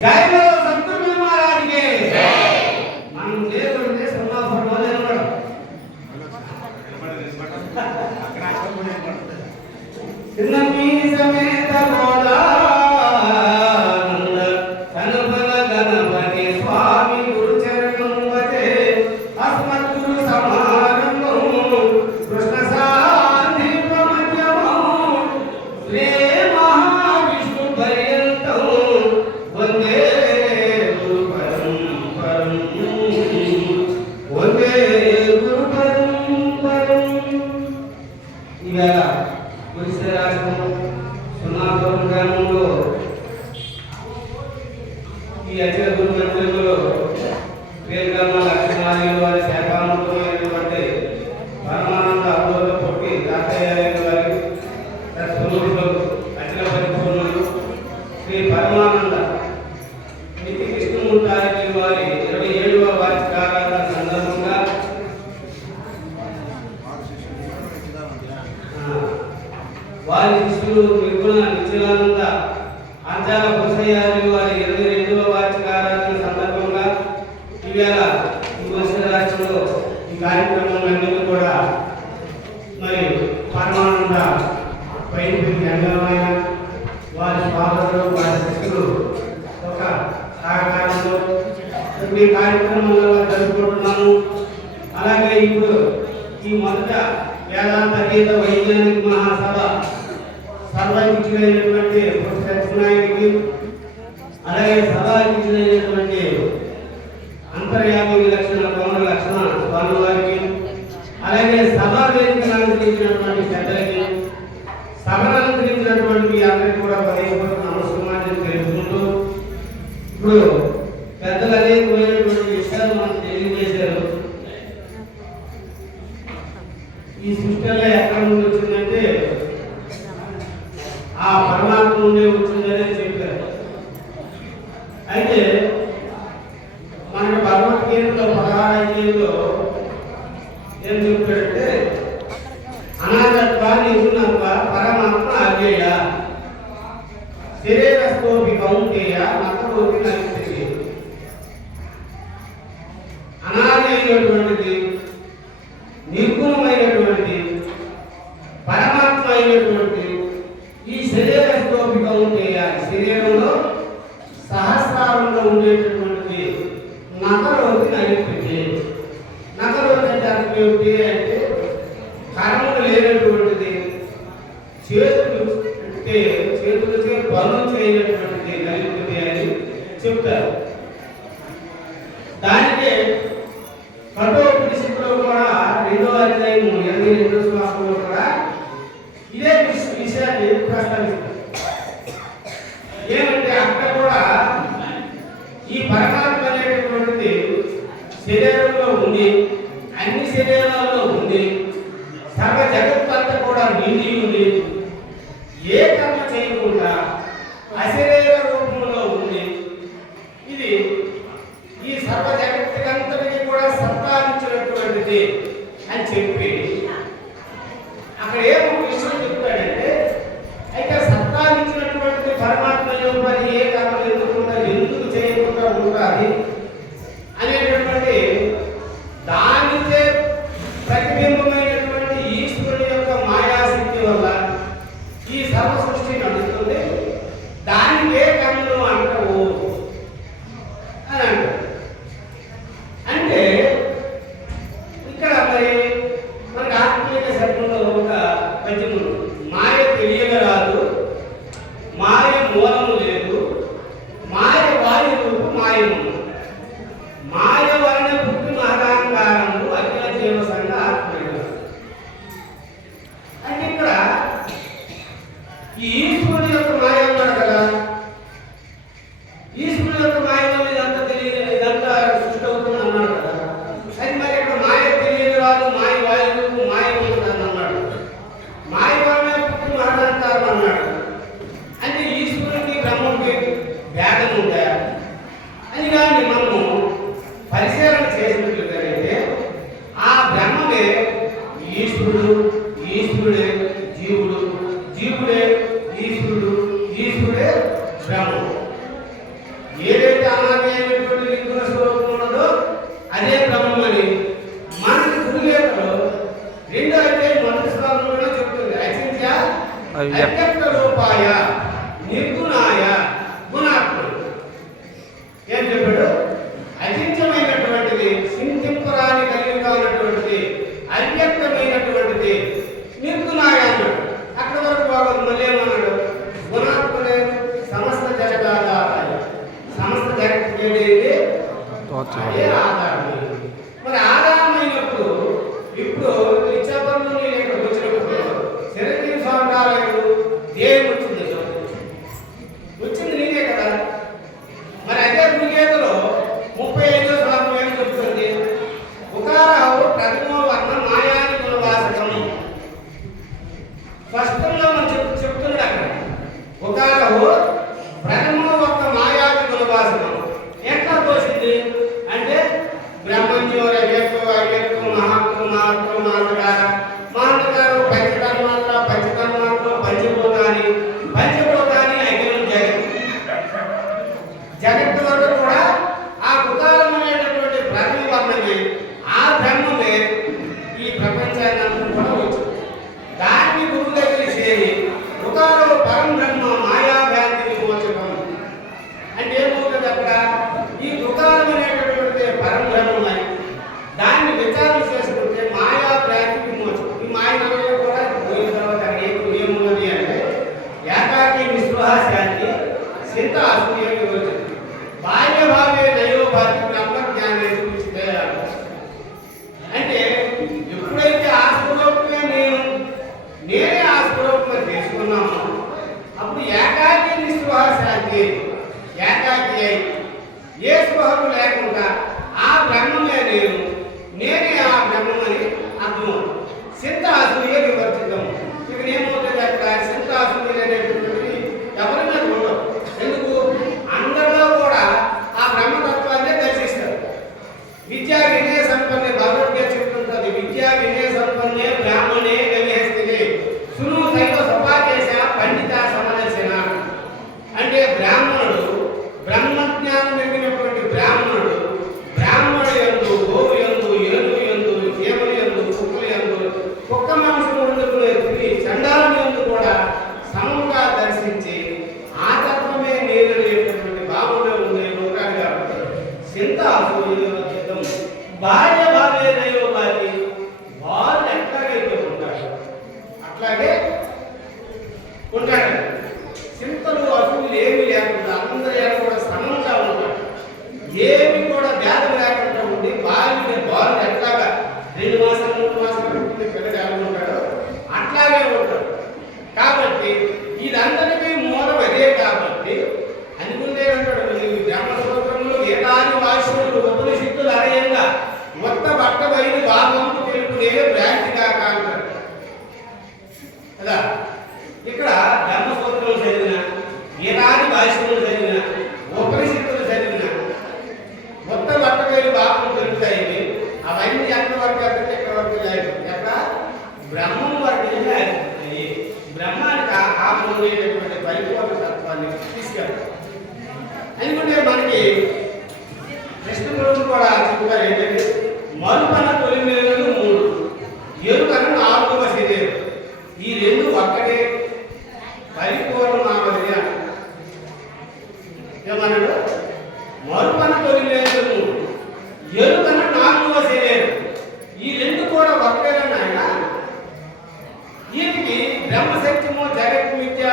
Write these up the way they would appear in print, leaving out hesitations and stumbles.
जय बोलो संतुर महाराज के మనం దేవుడిని సమాపన మొదలుపెడదాం చిన్నపి సమేత గోదానంద కనపన గణపతి స్వామి గురు చరణం వతే అస్మత్ గురు సమారంభం కృష్ణ సాన్నిధ్యమధ్యమం శ్రీ మహావిష్ణు పర్యంతం వందే గురు పరంపరం వందే గురు పరంపరం ఇవాళ ఒరిస్సా రాష్ట్రం సున్నాపురం గ్రామంలో ఈ అచల గురు మందిరంలో వేరుగమ్మ లక్ష్మణారాయణ వారి శాఖాముఖమైనటువంటి పరమానంద అబ్బోధ పొట్టి దాతయ్య వారి స్వరూపులు అచల పరిపూర్ణులు శ్రీ పరమానంద నిత్య కృష్ణమూర్తి వారి 27వ వార్షికారాధన సందర్భంగా వారి శిష్యులు నిర్గుణ నిత్యానంద అంచాల పురుషయ్యారి వారి 22వ వార్షికారాధన సందర్భంగా ఇవాళ ఈ ఒరిస్సా రాష్ట్రంలో ఈ కార్యక్రమాలన్నీ కూడా మరి పరమానంద పైకి అంగమైన వారి స్వాగతులు వారి శిష్యులు ఒక సహకారంలో ఈ కార్యక్రమంలో జరుపుకుంటున్నాము. అలాగే ఇప్పుడు ఈ మొదట వేదాంత గీత వైజ్ఞానిక మహాసభ సర్వాధ్యక్షుడైనటువంటి సత్యనారాయణకి, అలాగే సభాధ్యక్షుడైనటువంటి అంతర్యామి విలక్షణ పవన లక్షణ స్వామి వారికి, అలాగే సభా వేదికను అలంకరించినటువంటి పెద్దలకి, సభను అలంకరించినటువంటి అందరికీ కూడా హృదయపూర్వక నమస్కారాలు తెలుపుకుంటూ ఇప్పుడు పెద్దలు అనేకమైనటువంటి విషయాలు మనకు తెలియజేశారు. ఈ సృష్టిలో ఎక్కడ నుండి వచ్చిందంటే ఆ పరమాత్మ నుండి వచ్చిందని చెప్పారు. అయితే మనకి భగవద్గీతలో 16వ అధ్యాయంలో ఏం చెప్పాడంటే అనాగత్వ నిర్గుణత్వ పరమాత్మ అవ్యయ శరీరస్థోపి కౌంటేయ నతోపి నలిపితే అనాది అయినటువంటిది, నిర్గుణమైనటువంటి, పరమాత్మ అయినటువంటి ఈ శరీరస్థోపిక ఉంటే శరీరంలో సహస్రారంలో ఉండేటటువంటి నకరోతి నలిపితే, నకరోతి అంటే అర్థం ఏమిటి అంటే కర్మలు లేనటువంటిది, చేతులచే పనులు చేయనటువంటిది నలిపితే అని చెప్తారు. దానికే కఠోపనిషత్తులో కూడా 2వ అధ్యాయం 22వ శ్లోకంలో కూడా ఇదే విషయాన్ని ప్రస్తావిస్తారు. ఏమంటే అక్కడ కూడా ఈ పరమాత్మ అనేటటువంటిది శరీరంలో ఉంది, అన్ని శరీరాల్లో ఉంది, సర్వ జగత్తంతా కూడా నిండి ఉంది, ఏ కర్మ చేయకుండా అశరీర రూపంలో ఉంది. ఇది ఈ సర్వ జగత్తుకంతటికి కూడా సంపాదించినటువంటిది అని చెప్పి అక్కడ ఏమో విషయం చెప్తాడంటే, అయితే సంపాదించినటువంటిది పరమాత్మ యొక్క ఏ కర్మలు ఎందుకు చేయకుండా ఉంటుంది అనేటటువంటి దానిచే ఏదైతే అనాది అయినటువంటి నిర్గుణ స్వరూపం ఉన్నదో అదే బ్రహ్మం అని మనకి గురుగీతలో రెండో అయితే మొదటి శ్లోకంలోనే చెప్తుంది. అచింత్య అవ్యక్త రూపాయ నిర్గుణాయ గుణాత్ముడు. ఏం చెప్పాడు? అచింత్యమైనటువంటిది, సింధింపరాని కలిగిగా ఉన్నటువంటిది, అవ్యక్తమైనటువంటిది నిర్గుణాయ అన్నాడు. అక్కడ వరకు బాగుంది. మళ్ళీ ఏమన్నాడు? గుణాత్మనే సమస్త జగదాధారాయ. సమస్త జగత్ ఏదైతే అదే ఆధారం. మరి ఆధారమైనప్పుడు ఇప్పుడు ఇచ్చాపురంలో నేను ఇక్కడికి వచ్చినప్పుడు చిరంజీవి స్వామి రాలేదు, దేని వచ్చింది నేనే కదా. మరి అదే గురుగీతలో 35వ శ్లోకం ఏం చెప్తుంది? ఉకారహు ప్రథమో వర్ణ మాయాని గుణవాసకము. స్పష్టంగా మనం చెప్తున్నాడు అక్కడ. ఉకారహు ప్రథమో వర్ణ మాయాని గుణవాసకం. ఎట్లా తోసింది అంటే బ్రహ్మజ్యోర వ్యక్తం అవ్యక్తం మహాత్మ మహాత్మ మాండకార మాండకారు పంచకర్మాల్లో పంచకర్మాల్లో పంచభూతాన్ని అఖిలం జగత్తు వరకు కూడా ఆ ఉదాహరణమైనటువంటి ప్రథమ వర్ణమే, ఆ బ్రహ్మమే ఈ ప్రపంచాన్ని అంతా కూడా వచ్చింది. దాన్ని గురువు దగ్గర చేరి ఉకారో పరం బ్రహ్మ మాయా భ్రాంతి విమోచకం అంటే ఏమవుతుంది? అక్కడ ఈ ఉకారం అనేటటువంటి పరం బ్రహ్మమని దాన్ని విచారణ చేసుకుంటే మాయా భ్రాంతి విమోచకం. ఈ మాయలో కూడా పోయిన తర్వాత ఏమున్నది అంటే ఏకాకి నిస్పృహ శాంతి చింత అసూయ విమోచనం. బాల్య భావే నయో భాతి బ్రహ్మ జ్ఞానే చూపిస్తే అంటే ఎప్పుడైతే ఆ స్వరూపమే నేనే ఆ స్వరూపంగా చేసుకున్నామో అప్పుడు ఏకాకి నిస్పృహ శాంతి. ఏకాకి అయి ఏ స్పృహకు లేకుండా ఆ బ్రహ్మమే నేనే ఆ బ్రహ్మమని అర్థం. చింత అసూయ వివర్జితం. ఇక్కడ ఏమవుతుంది? అక్కడ చింత అసూయ అనేటువంటిది ఎవరి మీద ఉండవు. ఎందుకు? అందరిలో కూడా ఆ బ్రహ్మతత్వాన్ని దర్శిస్తారు. విద్యా వినయ సంపన్నే భగవద్గీత చెప్తుంటుంది. విద్యా వినయ సంపన్నే బ్రాహ్మణే గమ్యస్థితి సును శైవ సపాకేశ పండిత సమదర్శన. అంటే బ్రాహ్మణుడు, బ్రహ్మజ్ఞానం ఎరిగినటువంటి బ్రాహ్మణుడు యందు, గోవు యందు, ఏనుగు యందు, జీవుల యందు, కుక్కల యందు, కుక్క మాంసము వండుకునే చండాలం యందు కూడా సమముగా దర్శించి ఆ తత్వమే నేను అనేటువంటి భావంలో ఉండే ఉంటాడు. కాబట్టి చింత అసూయం భార్య భార్య దైవవాది వాళ్ళు ఎట్లాగైతే ఉంటాడు అట్లాగే ఉంటాడు. చింతలు అసూలు ఏమీ లేకుండా అందరూ కూడా సమంగా ఉంటాడు. ఏమి కూడా భేదం లేకుండా ఉండి బాలు ఎట్లాగా 2 మాసాలు 3 మాసాలు పిల్లలు ఎలా ఉంటాడో అట్లాగే ఉంటాడు. కాబట్టి ఇదందరికీ మూలం అదే. కాబట్టి అనుకుంటే అంటాడు బ్రహ్మసూత్రంలో ఏదాని వాష్యులు ఉపనిషత్తులు అరయంగా మొత్త బట్ట బయలు భాగంతో తెలుపునే భ్రాంతి కాక అంటాడు కదా. ఇక్కడ బ్రహ్మసూత్రం చదివిన, ఏదాని భాష్యములు చదివిన, ఉపనిషత్తులు చదివిన మొత్త బట్ట బయలు భాగం తెలుపుతాయి. అవన్నీ ఎంతవరకు అంటే ఎక్కడ వరకు లేదు. ఎక్కడ బ్రహ్మం వరకు బ్రహ్మానికి ఆపేటటువంటి పరిపూర్ణ తత్వాన్ని తీసుకెళ్తారు. ఎందుకంటే మనకి కృష్ణగురువులు కూడా చెప్తారు ఏంటంటే మరుపన తొలి మేలు 3, ఎరుకన 4వ శరీరం. ఈ 2 ఒక్కటే పరిపూర్ణమావది ఏమన్నాడు? మరుపన తొలి మేలు 3, ఎరుకన 4వ శరీరం. ఈ 2 కూడా ఒక్కటేనా ఆయన? వీటికి బ్రహ్మసత్యము జగత్ మిథ్య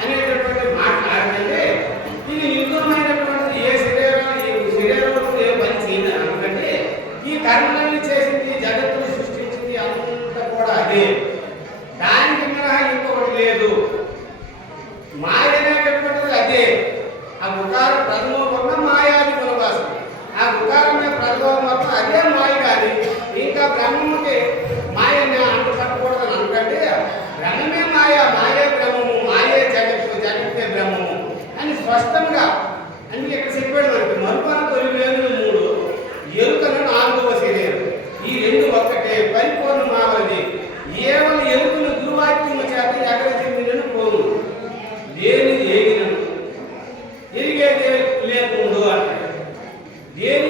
అనేటటువంటి మాట్లాడితే ఇది నిర్గుణమైనటువంటిది. ఏ శరీరంలో ఏ పని చేయదు. ఎందుకంటే ఈ కర్మలన్నీ చేసింది, జగత్తును సృష్టించింది అంతా కూడా అదే. దానికి మినహా ఇంకొకటి లేదు. మాయ అనేటటువంటిది అదే. ఆ ఉకార ప్రథమో వర్ణ మాయాది గుణవాసం. ఆ ఉకారమే ప్రథమో వర్ణ అదే మాయ. కానీ ఇంకా బ్రహ్మముకి మాయని అంటకూడదని అనుకంటే బ్రహ్మమే మాయ, మాయే బ్రహ్మము, మాయే జగత్తు, జగత్తే బ్రహ్మము అని స్పష్టంగా అన్ని ఇక్కడ చెప్పాడు మనకి. మరుపన తొలి మేలు 3, ఎరుకన 4వ శరీరం. ఈ 2 ఒక్కటే పరిపూర్ణమావది. ఏవలు ఎరుకను గురువాక్యము చేత ఎక్కడ చెందినను పోను, దేని ఎరిగేది లేదు. దేని